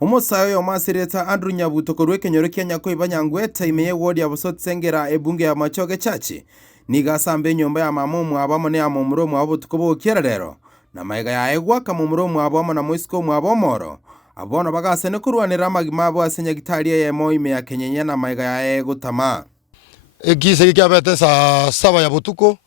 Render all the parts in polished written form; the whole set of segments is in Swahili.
Umusayo yo masireta Andrew Nyabuto korwe kenyoro Kenya ko ibanyangweta imeye ward ya Busottsengera ebunge ya Machoge Chachi niga sambe nyomba ya mamumu abamo ne amumuro mwabo tukobo kerero na maiga ya egwa kamumuro mwabo na muisiko mwabo moro abono bagase ne kurwanira magima abo asenya gitaria ye mo ime ya Kenyenya na maiga ya ego tama egise kyabete sa saba ya butuko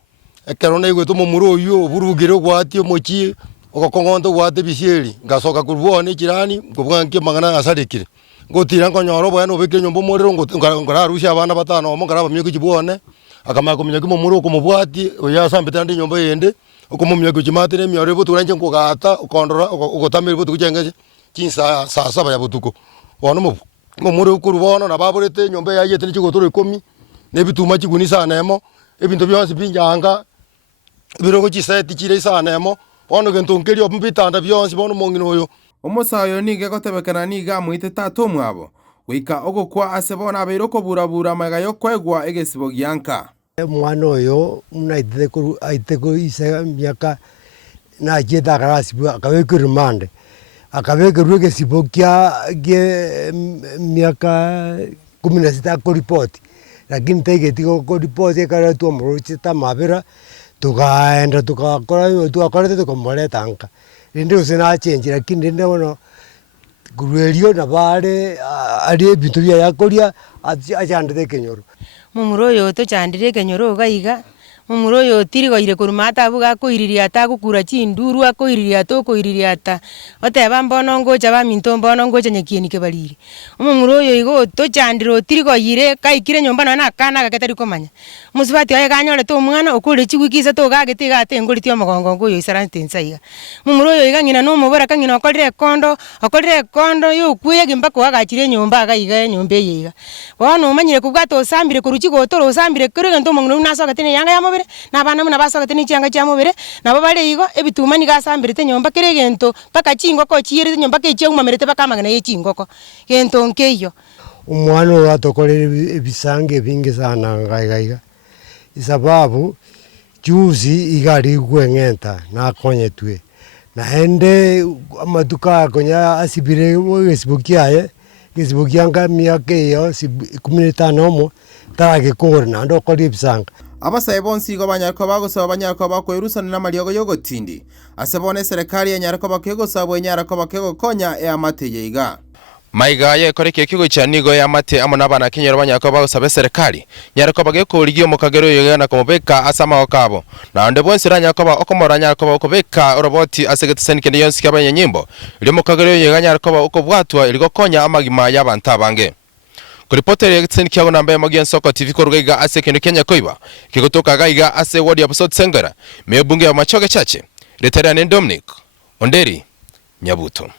ekerona igwe to mumuro yo burugiro gwati mochi okokongondo gwate bisieri ngasoka kurubone kirani ngobwanke mangana asadikire ngotira nkonyoro bwana obeke nyombo morero ngara rusha abana batano omo ngara bamye kujibone akama kumenya kumumuro kumubwati oya sambita ndi nyombo yende okumumye kujimatire myore buturanje ngogata ukondora ugotamira butukujenge kinsa sa saba ya butuko wono mumuro kurubona na baburete nyombo yayete n'ikigotoro 10 nebituma kiguni sana emo ebintu byose binjanga birongo kiseti kire sana emo ono gentongeri ompitanda byonse bono mongino oyo umusayo nige gotebekana niga muite tatu mwabo wika ogokwa asebona abero koburabura maga yo kwegwa egesibo gyanka mwana oyo munaite ko aite ko isa myaka na jeda garasi akabeke rumande akabeke ruge sibokia ge myaka 16 ko report lakini tegeti ko report ekara tu mrochita mabera tukaenda tukakorete tukamoleta anka rinde usina change lakini rinde wono gurwerio na bare ari bintu bya yakoria achandete kenyoro mumuro yo to chandire kenyoro gaiga mumuro yo tirigoire kurumata buga koiriria ta gukura chinduru akoiriria to koiriria ta oteba mbono ngocha ba minto mbono ngocha nyekieni kebariri mumuro yo igo to chandiro tirigoire kaikire nyomba na kana gaketari komanya musibati aye ganyore to mwana okure chigwikise to gagete gate ngoriti omogongo ngoyo isarante nsaiga mumuro yo iga ngina no mubora kangina okorire kondo yo kuye gimbako agachire nyomba agaiga nyombe yiga bono umanyire kubwato osambire kuruchi gotoro osambire kure nto mongno nasoga tene yanga ya na bana muna basoga tene cyanga cya mubere nabo bare igo ebituma ni gasambire te nyomba kire gento paka cingo ko ciyire nyomba ke cyo umamerete paka magana ye cingo ko gento nkeyo umwana watokore ebisange bingi sana ngaiga isababu juzi igari gwengenta na konyetwe na hende amaduka konya asibire mo gesibukiaye gesibukianga miake yo 15 mo tarage korna ndo kori bisanga abasaye bonsi go banyarko bagosaba banyarko bakoirusana na mariyogo yogotindi asebone serikali ya nyarko bakegosaba nyarko bakego konya e amate yiga maiga ye koreke kigo cyanigo ya mate amona bana kenyero banyarko bagosaba serikali nyarko bagekurigiyo mukagero yegana komubeka asama okabo na ande bonsi ranyarko okomora nyarko bakobeka roboti asegetesenikende yonsi kabanya nyimbo iri mukagero yeganya nyarko okobwatwa irigo konya amagima y'abantu abange Kuripoteri ya kiago namba ya Magian Soko TV korugaiga ase kendo Kenya koiba kikotoka gaiga ase wadi ya Busottsengera mebunge ya Machoge Chachi Letera Dominic Onderi Nyabuto.